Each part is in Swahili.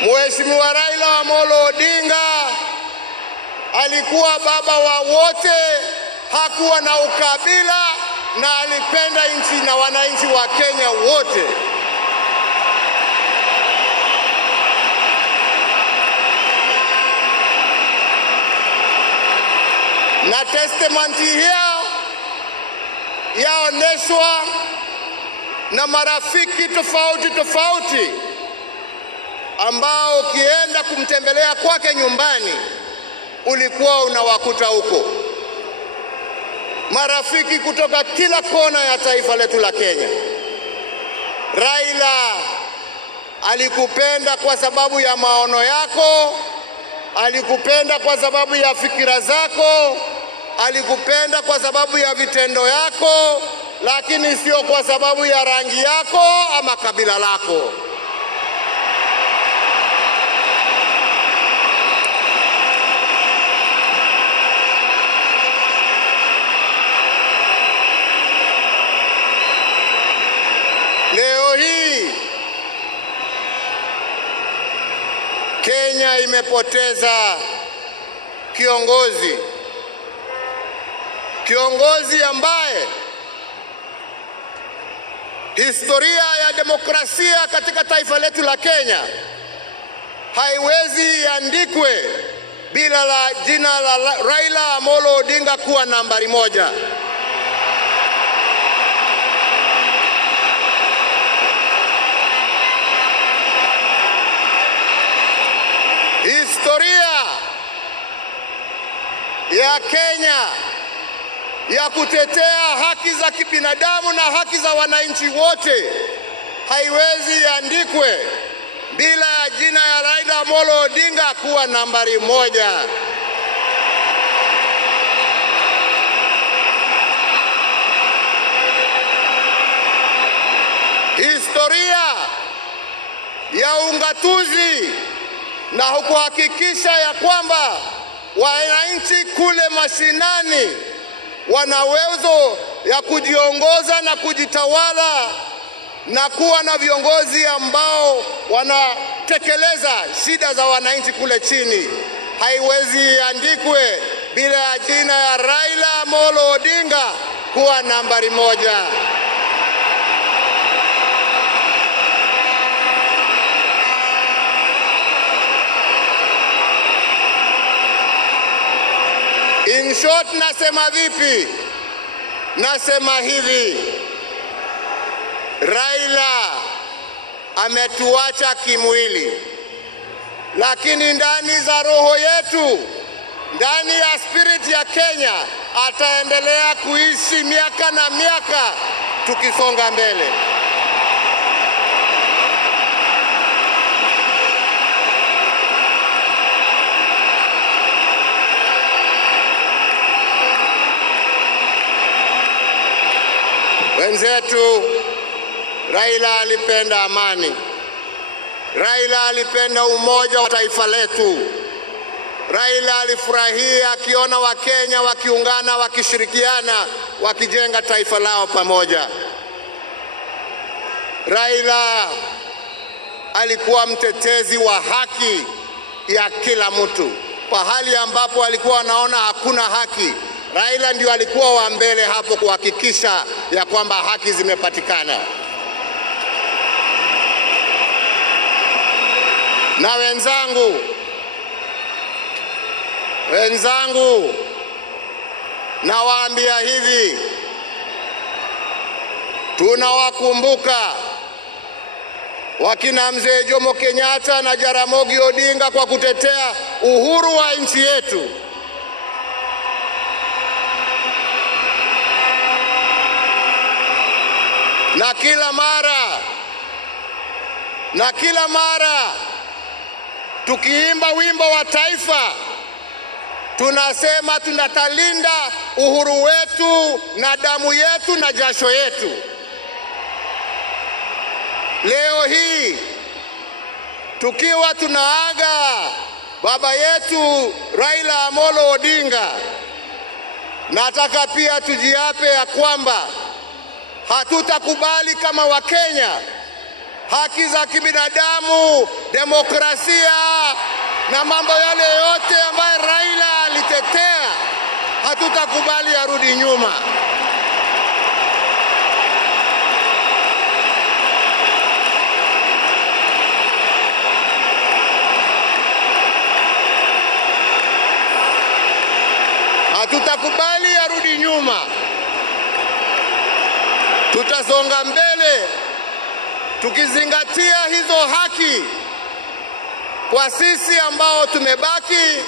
Mheshimiwa Raila Amolo Odinga alikuwa baba wa wote, hakuwa na ukabila na alipenda nchi na wananchi wa Kenya wote. Na testimony hiyo yaoneshwa na marafiki tofauti ambao ukienda kumtembelea kwake nyumbani ulikuwa unawakuta huko. Marafiki kutoka kila kona ya taifa letu la Kenya. Raila alikupenda kwa sababu ya maono yako, alikupenda kwa sababu ya fikira zako, alikupenda kwa sababu ya vitendo yako, lakini sio kwa sababu ya rangi yako ama kabila lako. Leo hii Kenya imepoteza kiongozi ambaye historia ya demokrasia katika taifa letu la Kenya haiwezi iandikwe bila la jina la Raila Amolo Odinga kuwa nambari 1. Historia ya Kenya ya kutetea haki za kibinadamu na haki za wananchi wote haiwezi iandikwe bila ya jina ya Raila Amolo Odinga kuwa nambari 1. Historia ya ungatuzi na kuhakikisha ya kwamba wananchi kule mashinani wana uwezo ya kujiongoza na kujitawala na kuwa na viongozi ambao wanatekeleza shida za wananchi kule chini, haiwezi iandikwe bila ya jina ya Raila Amolo Odinga kuwa nambari 1. In short, nasema vipi? Nasema hivi: Raila ametuacha kimwili, lakini ndani za roho yetu, ndani ya spirit ya Kenya ataendelea kuishi miaka na miaka tukisonga mbele. Wenzetu, Raila alipenda amani. Raila alipenda umoja wa taifa letu. Raila alifurahia akiona Wakenya wakiungana, wakishirikiana, wakijenga taifa lao pamoja. Raila alikuwa mtetezi wa haki ya kila mtu. Pahali ambapo alikuwa anaona hakuna haki, Raila ndio alikuwa wa mbele hapo kuhakikisha ya kwamba haki zimepatikana. Na wenzangu, nawaambia hivi, tunawakumbuka wakina Mzee Jomo Kenyatta na Jaramogi Odinga kwa kutetea uhuru wa nchi yetu. Na kila mara tukiimba wimbo wa taifa tunasema tunatalinda uhuru wetu na damu yetu na jasho yetu. Leo hii tukiwa tunaaga baba yetu Raila Amolo Odinga, nataka pia tujiape ya kwamba hatutakubali kama Wakenya haki za kibinadamu, demokrasia na mambo yale yote ambayo Raila alitetea, hatutakubali arudi nyuma. Hatutakubali arudi nyuma. Tutasonga mbele tukizingatia hizo haki kwa sisi ambao tumebaki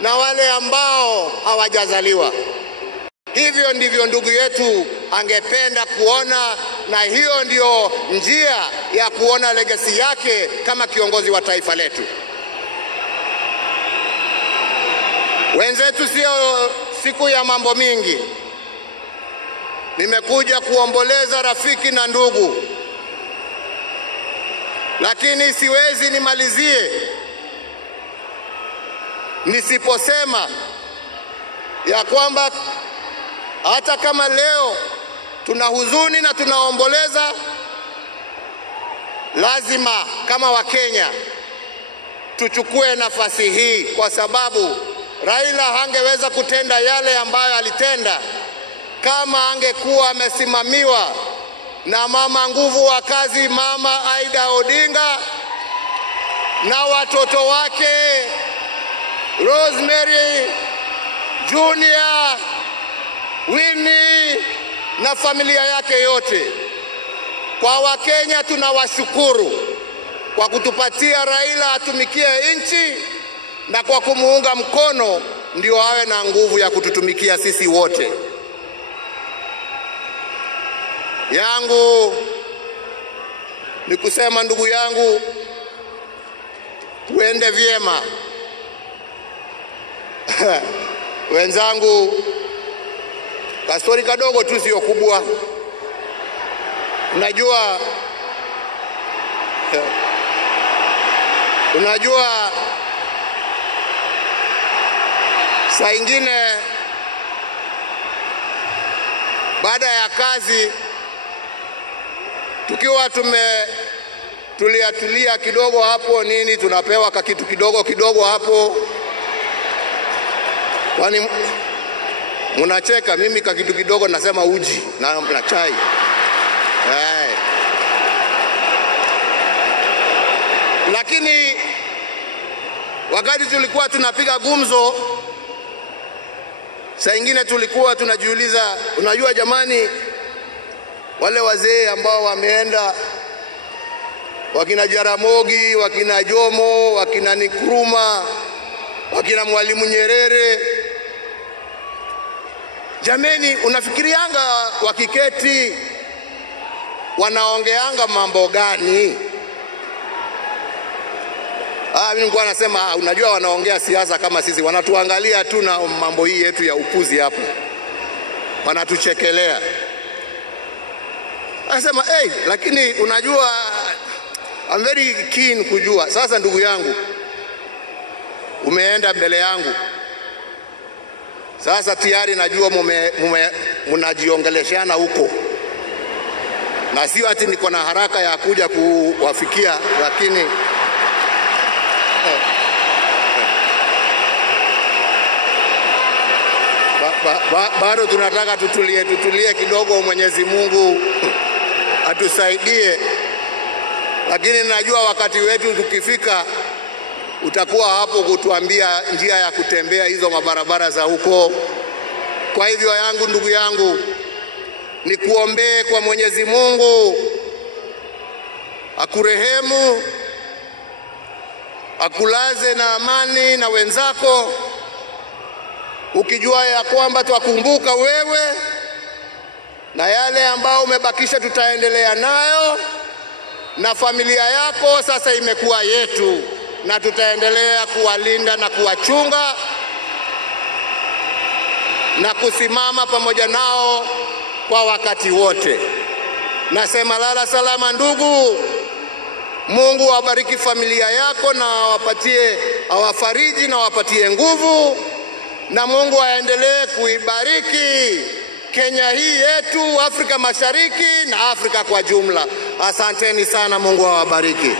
na wale ambao hawajazaliwa. Hivyo ndivyo ndugu yetu angependa kuona, na hiyo ndio njia ya kuona legacy yake kama kiongozi wa taifa letu. Wenzetu, sio siku ya mambo mingi. Nimekuja kuomboleza rafiki na ndugu, lakini siwezi nimalizie nisiposema ya kwamba hata kama leo tuna huzuni na tunaomboleza, lazima kama Wakenya tuchukue nafasi hii, kwa sababu Raila hangeweza kutenda yale ambayo alitenda kama angekuwa amesimamiwa na mama nguvu wa kazi, Mama Aida Odinga, na watoto wake Rosemary, Junior, Winnie na familia yake yote. Kwa Wakenya tunawashukuru kwa kutupatia Raila atumikie nchi, na kwa kumuunga mkono ndio awe na nguvu ya kututumikia sisi wote. Yangu ni kusema, ndugu yangu, tuende vyema. Wenzangu, kastori kadogo tu, sio kubwa. Unajua saa ingine baada ya kazi tukiwa tulia kidogo hapo nini, tunapewa kakitu kidogo hapo. Kwani mnacheka? Mimi kakitu kidogo nasema uji na chai. Lakini wakati tulikuwa tunapiga gumzo, saa ingine tulikuwa tunajiuliza, unajua jamani, wale wazee ambao wameenda, wakina Jaramogi, wakina Jomo, wakina Nkrumah, wakina Mwalimu Nyerere, jameni, unafikirianga wakiketi wanaongeanga mambo gani? Mimi nilikuwa nasema, unajua wanaongea siasa kama sisi, wanatuangalia tu na mambo hii yetu ya upuzi hapo, wanatuchekelea. Anasema lakini unajua, I'm very keen kujua. Sasa ndugu yangu, umeenda mbele yangu, sasa tayari najua mnajiongeleshana huko, na sio ati niko na haraka ya kuja kuwafikia, lakini bado tunataka tutulie kidogo. Mwenyezi Mungu atusaidie, lakini najua wakati wetu tukifika utakuwa hapo kutuambia njia ya kutembea hizo mabarabara za huko. Kwa hivyo ndugu yangu, ni kuombee kwa Mwenyezi Mungu akurehemu, akulaze na amani na wenzako, ukijua ya kwamba twakumbuka wewe, na yale ambao umebakisha tutaendelea nayo, na familia yako sasa imekuwa yetu, na tutaendelea kuwalinda na kuwachunga na kusimama pamoja nao kwa wakati wote. Nasema lala salama ndugu. Mungu awabariki familia yako na awafariji na awapatie nguvu, na Mungu aendelee kuibariki Kenya hii yetu, Afrika Mashariki na Afrika kwa jumla. Asanteni sana, Mungu awabariki.